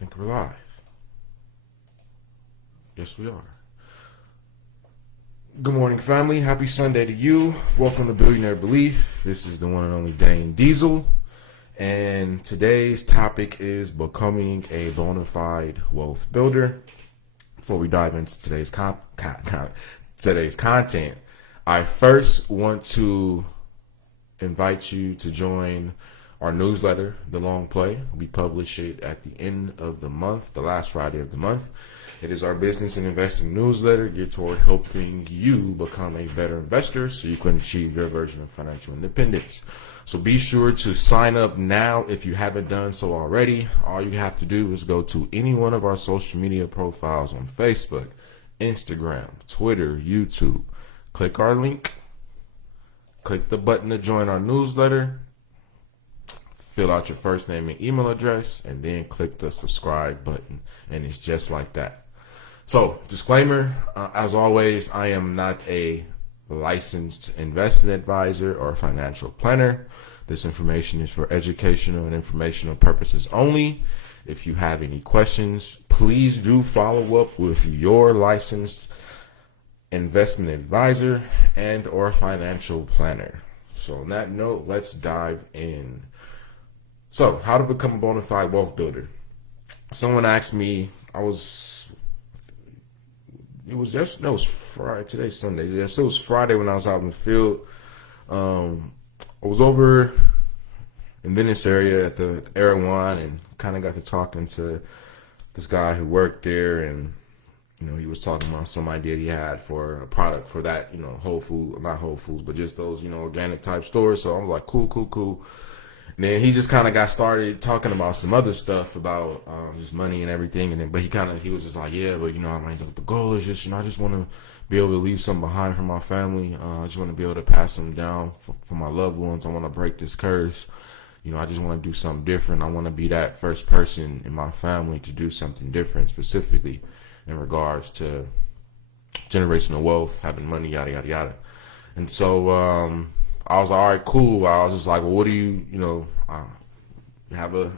Think we're live. Yes, we are. Good morning, family. Happy Sunday to you. Welcome to Billionaire Belief. This is the one and only Dane Diesel. And today's topic is becoming a bona fide wealth builder. Before we dive into today's content, I first want to invite you to join our newsletter, The Long Play. We publish it at the end of the month, the last Friday of the month. It is our business and investing newsletter geared toward helping you become a better investor so you can achieve your version of financial independence. So be sure to sign up now if you haven't done so already. All you have to do is go to any one of our social media profiles on Facebook, Instagram, Twitter, YouTube. Click our link, click the button to join our newsletter, fill out your first name and email address, and then click the subscribe button. And it's just like that. So, disclaimer, as always, I am not a licensed investment advisor or financial planner. This information is for educational and informational purposes only. If you have any questions, please do follow up with your licensed investment advisor and or financial planner. So on that note, let's dive in. So, how to become a bona fide wealth builder. Someone asked me, it was Friday, today's Sunday. Yes, it was Friday when I was out in the field. I was over in Venice area at the Erewhon and kind of got to talking to this guy who worked there, and he was talking about some idea he had for a product for that, not Whole Foods, but just those, organic type stores. So I was like, cool. And then he just kind of got started talking about some other stuff about just money and everything. And then, but he was just like, yeah, but I mean, the goal is just, I just want to be able to leave something behind for my family. I just want to be able to pass them down for my loved ones. I want to break this curse. I just want to do something different. I want to be that first person in my family to do something different, specifically in regards to generational wealth, having money, yada, yada, yada. And so, I was like, all right, cool. I was just like, well, what do you have a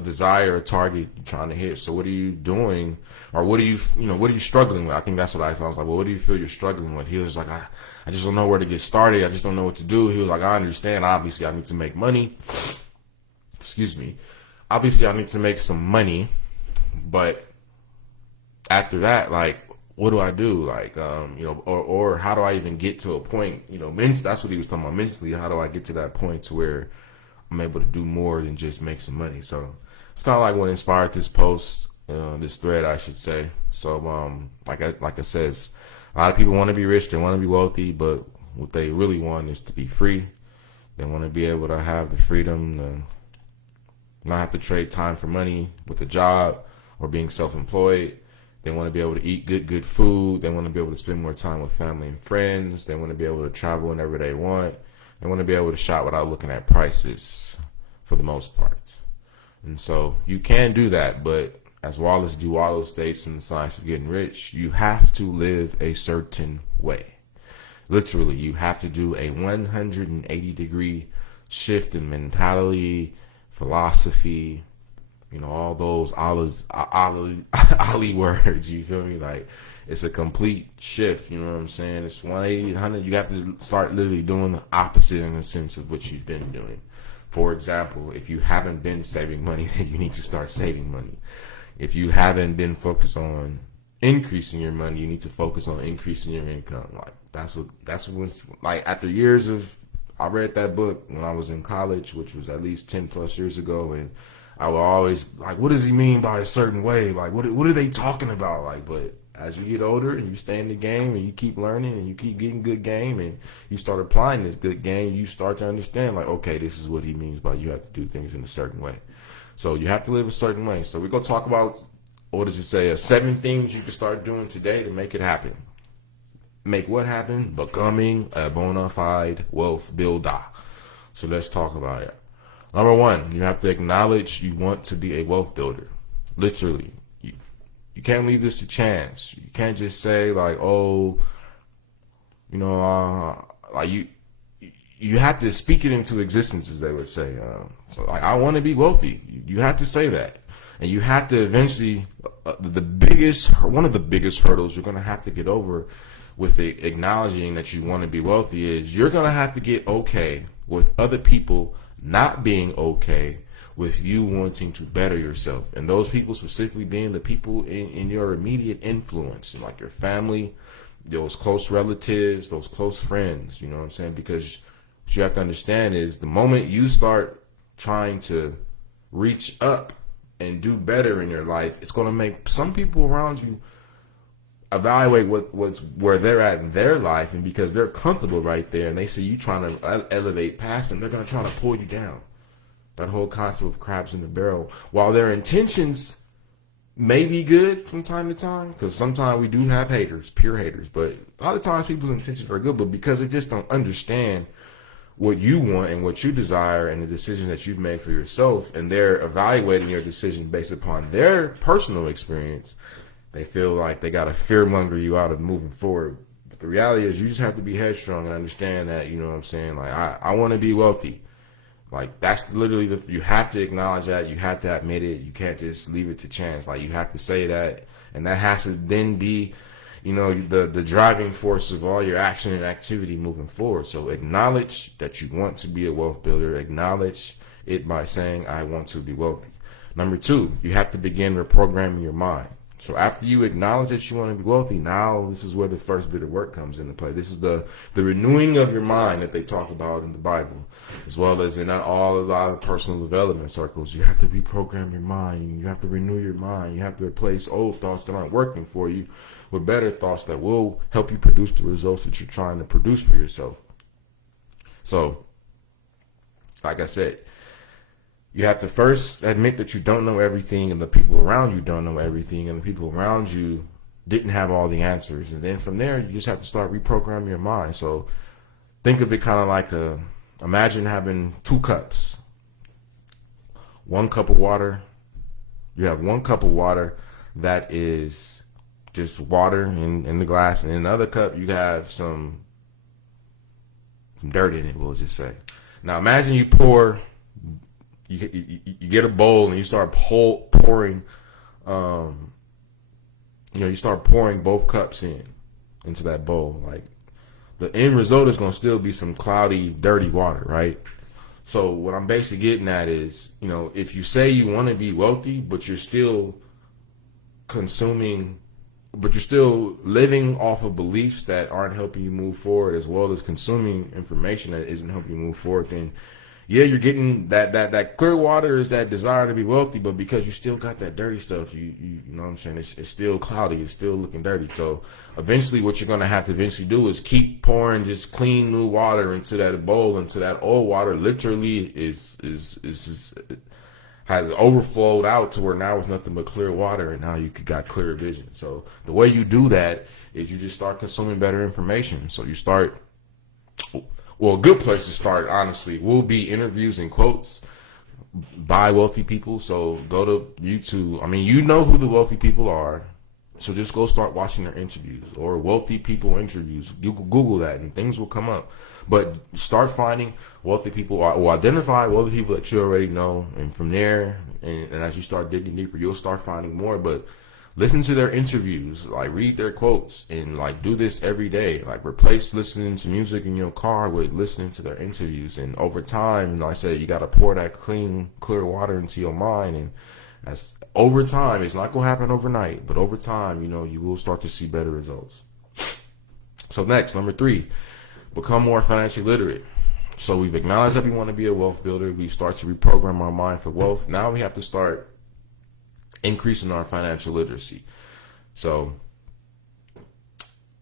desire, a target you're trying to hit. So what are you doing, or what are you struggling with? I think that's what I was like, well, what do you feel you're struggling with? He was like, I just don't know where to get started. I just don't know what to do. He was like, I understand. Obviously, I need to make money. Excuse me. Obviously, I need to make some money, but after that, like, what do I do? Like, or how do I even get to a point, that's what he was talking about mentally. How do I get to that point to where I'm able to do more than just make some money? So it's kind of like what inspired this post, this thread, I should say. So, like I says, a lot of people want to be rich. They want to be wealthy, but what they really want is to be free. They want to be able to have the freedom to not have to trade time for money with a job or being self-employed. They want to be able to eat good food. They want to be able to spend more time with family and friends. They want to be able to travel whenever they want. They want to be able to shop without looking at prices for the most part. And so you can do that, but as Wallace D. Wallace states in The Science of Getting Rich, you have to live a certain way. Literally, you have to do a 180-degree shift in mentality, philosophy, all those Ali words, you feel me? Like, it's a complete shift, you know what I'm saying? It's 180, 100. You have to start literally doing the opposite in the sense of what you've been doing. For example, if you haven't been saving money, you need to start saving money. If you haven't been focused on increasing your money, you need to focus on increasing your income. Like, that's what, like, after years of, I read that book when I was in college, which was at least 10 plus years ago, and I would always like, what does he mean by a certain way? Like, what are they talking about? Like, but as you get older and you stay in the game and you keep learning and you keep getting good game and you start applying this good game, you start to understand, like, okay, this is what he means by you have to do things in a certain way. So you have to live a certain way. So we're going to talk about, what does it say, 7 things you can start doing today to make it happen. Make what happen? Becoming a bona fide wealth builder. So let's talk about it. Number 1, you have to acknowledge you want to be a wealth builder. Literally. You can't leave this to chance. You can't just say, like, oh, like you have to speak it into existence, as they would say. So, like, I want to be wealthy. You have to say that. And you have to eventually, one of the biggest hurdles you're going to have to get over with acknowledging that you want to be wealthy is you're going to have to get okay with other people not being okay with you wanting to better yourself. And those people specifically being the people in your immediate influence, like your family, those close relatives, those close friends, you know what I'm saying? Because what you have to understand is the moment you start trying to reach up and do better in your life, it's going to make some people around you evaluate where they're at in their life, and because they're comfortable right there and they see you trying to elevate past them, they're going to try to pull you down. That whole concept of crabs in the barrel, while their intentions may be good from time to time, because sometimes we do have haters, pure haters, but a lot of times people's intentions are good, but because they just don't understand what you want and what you desire and the decisions that you've made for yourself, and they're evaluating your decision based upon their personal experience, they feel like they got to fearmonger you out of moving forward. But the reality is you just have to be headstrong and understand that, you know what I'm saying? Like, I want to be wealthy. Like, that's literally you have to acknowledge that. You have to admit it. You can't just leave it to chance. Like, you have to say that. And that has to then be, you know, the driving force of all your action and activity moving forward. So acknowledge that you want to be a wealth builder. Acknowledge it by saying, I want to be wealthy. Number 2, you have to begin reprogramming your mind. So after you acknowledge that you want to be wealthy, now this is where the first bit of work comes into play. This is the renewing of your mind that they talk about in the Bible, as well as in a lot of personal development circles. You have to reprogram your mind. You have to renew your mind. You have to replace old thoughts that aren't working for you with better thoughts that will help you produce the results that you're trying to produce for yourself. So, like I said, you have to first admit that you don't know everything, and the people around you don't know everything, and the people around you didn't have all the answers. And then from there, you just have to start reprogramming your mind. So think of it kind of like imagine having 2 cups. 1 cup of water. You have 1 cup of water that is just water in the glass, and in the other cup you have some dirt in it, we'll just say. Now imagine you pour. You get a bowl and you start pouring, you start pouring both cups into that bowl. Like, the end result is going to still be some cloudy, dirty water, right? So what I'm basically getting at is, you know, if you say you want to be wealthy, but you're still living off of beliefs that aren't helping you move forward, as well as consuming information that isn't helping you move forward, then yeah, you're getting that clear water is that desire to be wealthy, but because you still got that dirty stuff, you know what I'm saying, it's still cloudy, it's still looking dirty. So eventually what you're going to have to eventually do is keep pouring just clean new water into that bowl, into that old water literally has overflowed out to where now it's nothing but clear water, and now you got clearer vision. So the way you do that is you just start consuming better information. So you start. Well, a good place to start, honestly, will be interviews and quotes by wealthy people. So go to YouTube. I mean, you know who the wealthy people are. So just go start watching their interviews, or wealthy people interviews. Google that and things will come up. But start finding wealthy people, or identify wealthy people that you already know. And from there, and as you start digging deeper, you'll start finding more. But listen to their interviews, like read their quotes, and like do this every day. Like replace listening to music in your car with listening to their interviews. And over time, like I said, you got to pour that clear water into your mind. And as over time, it's not going to happen overnight, but over time, you know, you will start to see better results. So next, number 3, become more financially literate. So we've acknowledged that we want to be a wealth builder. We start to reprogram our mind for wealth. Now we have to start increasing our financial literacy. So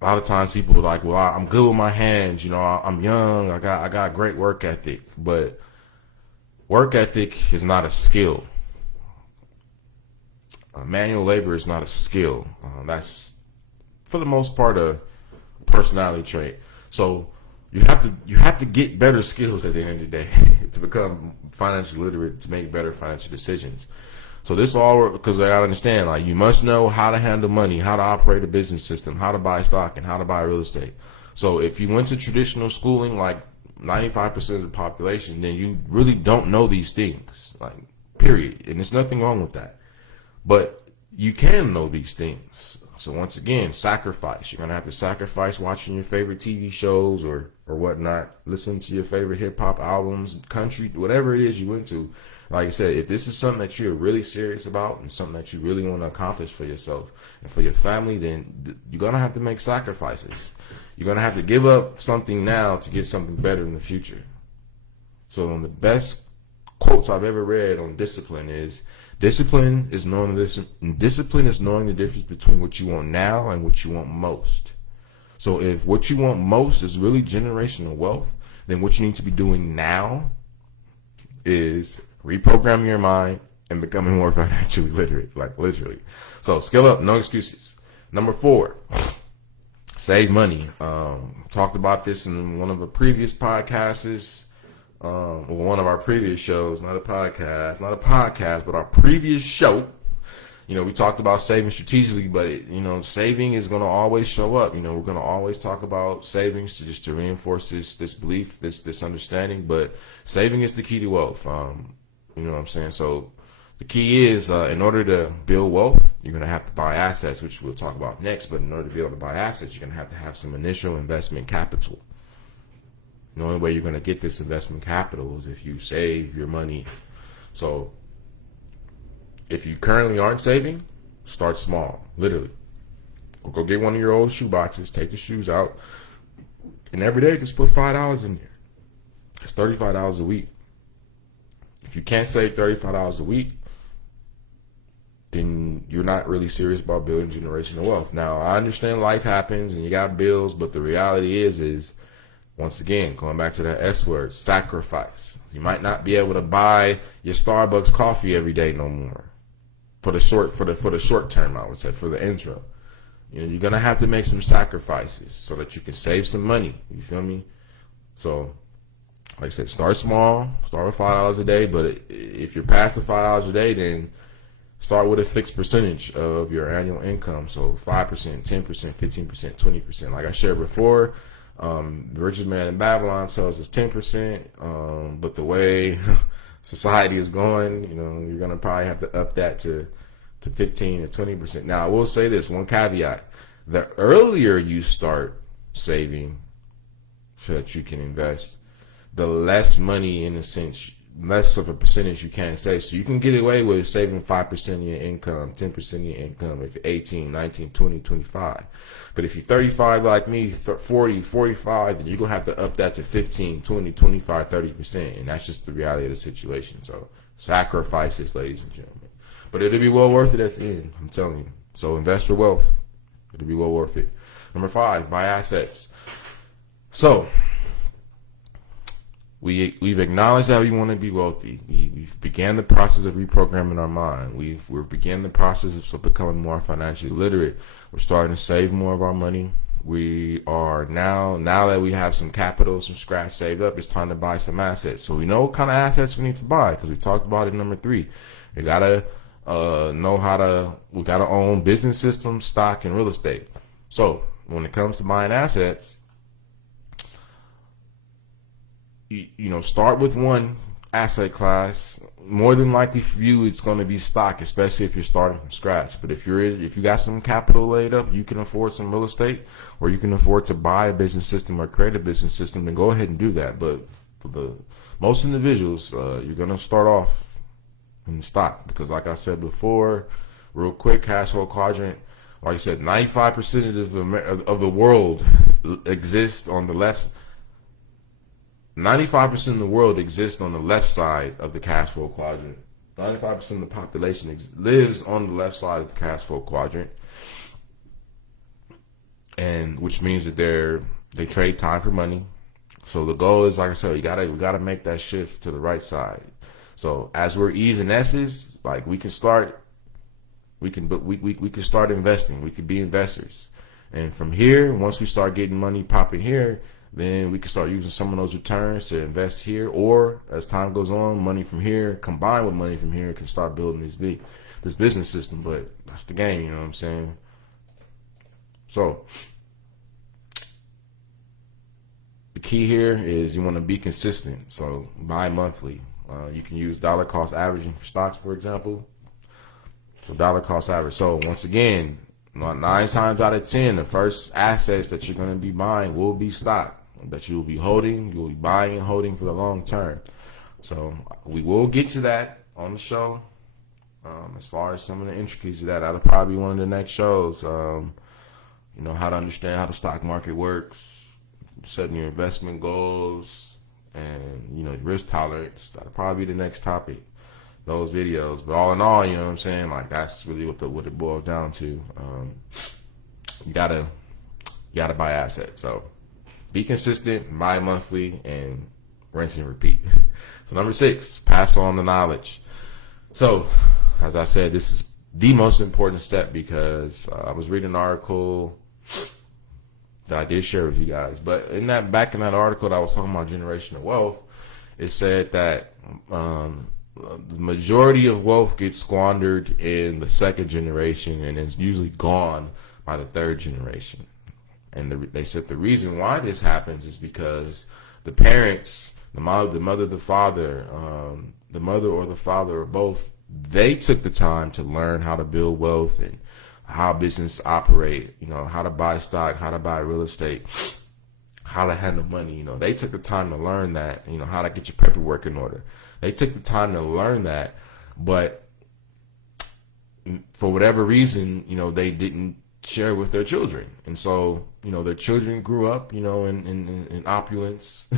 a lot of times people are like, well, I'm good with my hands, you know, I'm young, I got great work ethic. But work ethic is not a skill. Manual labor is not a skill. That's for the most part a personality trait. So you have to get better skills at the end of the day to become financially literate, to make better financial decisions. So this all because I gotta understand, like, you must know how to handle money, how to operate a business system, how to buy stock, and how to buy real estate. So if you went to traditional schooling, like 95% of the population, then you really don't know these things, like, period. And there's nothing wrong with that. But you can know these things. So once again, sacrifice. You're gonna have to sacrifice watching your favorite TV shows or whatnot, listen to your favorite hip hop albums, country, whatever it is you into. Like I said, if this is something that you're really serious about and something that you really want to accomplish for yourself and for your family, then you're gonna have to make sacrifices. You're gonna have to give up something now to get something better in the future. So one of the best quotes I've ever read on discipline is discipline is knowing the difference between what you want now and what you want most. So if what you want most is really generational wealth, then what you need to be doing now is reprogramming your mind and becoming more financially literate, like literally. So skill up, no excuses. Number 4, save money. Talked about this in one of the previous podcasts. One of our previous shows, not a podcast, but our previous show. We talked about saving strategically, but saving is going to always show up. We're going to always talk about savings to reinforce this belief, this understanding. But saving is the key to wealth. You know what I'm saying? So the key is, in order to build wealth, you're going to have to buy assets, which we'll talk about next. But in order to be able to buy assets, you're going to have some initial investment capital. The only way you're going to get this investment capital is if you save your money. So if you currently aren't saving, start small, literally. Go get one of your old shoe boxes, take the shoes out, and every day just put $5 in there. It's $35 a week. If you can't save $35 a week, then you're not really serious about building generational wealth. Now, I understand life happens and you got bills, but the reality is once again, going back to that S word, sacrifice. You might not be able to buy your Starbucks coffee every day no more. For the short term, I would say, for the intro. You're gonna have to make some sacrifices so that you can save some money. You feel me? So, like I said, start small, start with $5 a day, but if you're past the $5 a day, then start with a fixed percentage of your annual income. So 5%, 10%, 15%, 20%. Like I shared before, the richest man in Babylon tells us 10%, but the way society is going, you're gonna probably have to up that to 15 or 20%. Now, I will say this one caveat: the earlier you start saving, so that you can invest, the less money, in a sense, less of a percentage you can save. So you can get away with saving 5% of your income, 10% of your income if you're 18, 19, 20, 25. But if you're 35 like me, 40, 45, then you're going to have to up that to 15, 20, 25, 30%. And that's just the reality of the situation. So sacrifices, ladies and gentlemen. But it'll be well worth it at the end, I'm telling you. So invest your wealth. It'll be well worth it. Number 5, buy assets. So we've acknowledged that we want to be wealthy. We've began the process of reprogramming our mind. We've began the process of becoming more financially literate. We're starting to save more of our money. We are now that we have some capital, some scratch saved up, it's time to buy some assets. So we know what kind of assets we need to buy because we talked about it. Number 3, we gotta we gotta own business systems, stock, and real estate. So when it comes to buying assets, start with one asset class. More than likely for you, it's going to be stock, especially if you're starting from scratch. But if you got some capital laid up, you can afford some real estate, or you can afford to buy a business system or create a business system, then go ahead and do that. But for the most individuals, you're going to start off in stock because, like I said before, real quick, cash flow quadrant. Like I said, 95% of the world exists on the left. 95% of the world exists on the left side of the cash flow quadrant. 95% of the population lives on the left side of the cash flow quadrant, and which means that they trade time for money. So the goal is, like I said, we gotta make that shift to the right side. So as we're E's and S's, like we can start investing. We could be investors, and from here, once we start getting money popping here, then we can start using some of those returns to invest here, or as time goes on, money from here combined with money from here can start building this business system. But that's the game, you know what I'm saying? So the key here is you want to be consistent. So buy monthly. You can use dollar cost averaging for stocks, for example. So dollar cost average. So once again, 9 times out of 10, the first assets that you're going to be buying will be stock that you will be holding. You will be buying and holding for the long term. So we will get to that on the show. As far as some of the intricacies of that, that'll probably be one of the next shows. How to understand how the stock market works, setting your investment goals, and risk tolerance. That'll probably be the next topic. Those videos, but all in all, you know what I'm saying? Like that's really what it boils down to. You gotta buy assets. So be consistent, buy monthly, and rinse and repeat. So number 6, pass on the knowledge. So as I said, this is the most important step because I was reading an article that I did share with you guys. But back in that article that I was talking about generational wealth, it said that the majority of wealth gets squandered in the second generation and is usually gone by the third generation. And they said the reason why this happens is because the parents, the mother, the father, the mother or the father or both, they took the time to learn how to build wealth and how business operate, how to buy stock, how to buy real estate, how to handle money. They took the time to learn that, how to get your paperwork in order. They took the time to learn that, but for whatever reason, they didn't share with their children. And so, their children grew up, in opulence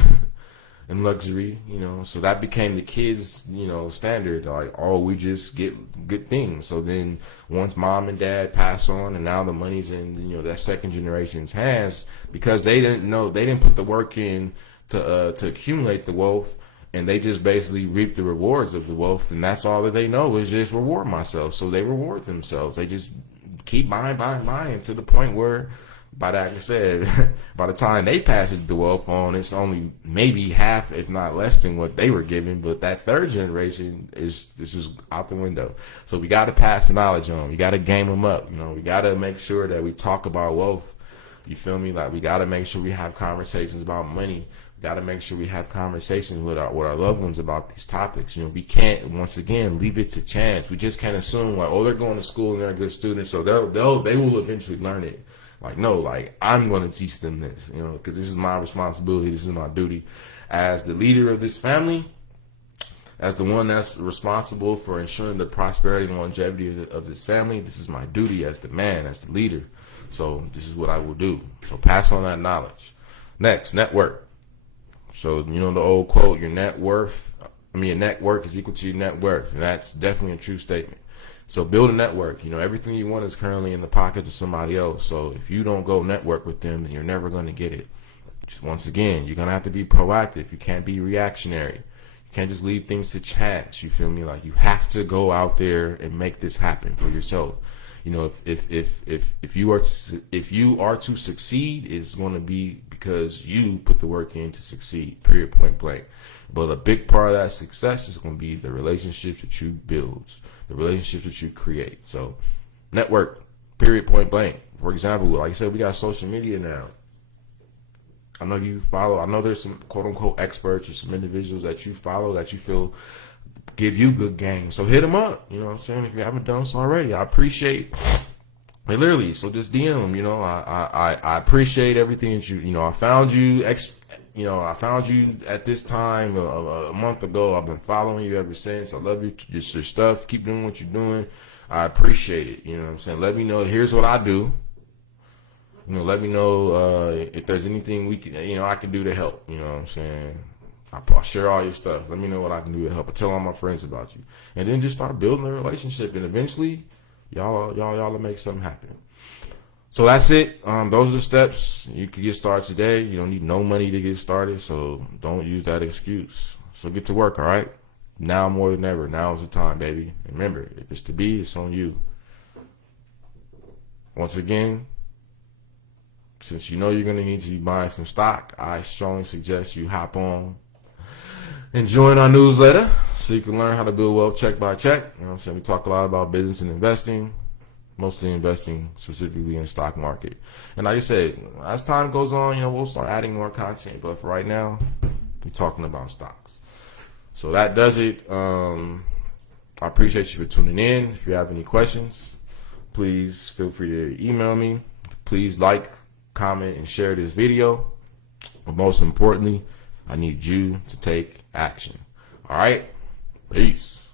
and luxury, so that became the kids, standard. Like, oh, we just get good things. So then once mom and dad pass on and now the money's in, that second generation's hands, because they didn't put the work in to accumulate the wealth. And they just basically reap the rewards of the wealth, and that's all that they know is just reward myself. So they reward themselves. They just keep buying to the point where, like I said, by the time they pass the wealth on, it's only maybe half, if not less than what they were given. But that third generation is out the window. So we got to pass the knowledge on. We got to game them up. We got to make sure that we talk about wealth. You feel me? Like we got to make sure we have conversations about money. Got to make sure we have conversations with our loved ones about these topics. We can't, once again, leave it to chance. We just can't assume like, oh, they're going to school and they're good students, so they will eventually learn it. Like, no, like I'm going to teach them this, because this is my responsibility. This is my duty as the leader of this family, as the one that's responsible for ensuring the prosperity and longevity of this family. This is my duty as the man, as the leader. So this is what I will do. So pass on that knowledge. Next, network. So, the old quote, your net worth is equal to your net worth. And that's definitely a true statement. So build a network. Everything you want is currently in the pocket of somebody else. So if you don't go network with them, then you're never going to get it. Just once again, you're going to have to be proactive. You can't be reactionary. You can't just leave things to chance. You feel me? Like you have to go out there and make this happen for yourself. If you are to succeed, it's going to be because you put the work in to succeed, period, point blank. But a big part of that success is going to be the relationships that you build, the relationships that you create. So network, period, point blank. For example, like I said, we got social media now. I know there's some quote unquote experts or some individuals that you follow that you feel give you good game. So hit them up. You know what I'm saying? If you haven't done so already, I appreciate it. Literally. So just DM them. I appreciate everything that I found you. I found you at this time a month ago. I've been following you ever since. I love your stuff. Keep doing what you're doing. I appreciate it. You know what I'm saying? Let me know. Here's what I do. Let me know if there's anything we can, I can do to help. You know what I'm saying? I'll share all your stuff. Let me know what I can do to help. I tell all my friends about you, and then just start building a relationship. And eventually, y'all will make something happen. So that's it. Those are the steps. You can get started today. You don't need no money to get started, so don't use that excuse. So get to work, all right? Now more than ever. Now is the time, baby. And remember, if it's to be, it's on you. Once again, since you're going to need to be buying some stock, I strongly suggest you hop on and join our newsletter so you can learn how to build wealth check by check. You know what I'm saying? We talk a lot about business and investing, mostly investing specifically in the stock market. And like I said, as time goes on, we'll start adding more content. But for right now, we're talking about stocks. So that does it. I appreciate you for tuning in. If you have any questions, please feel free to email me. Please like, comment, and share this video. But most importantly, I need you to take action. All right? Peace.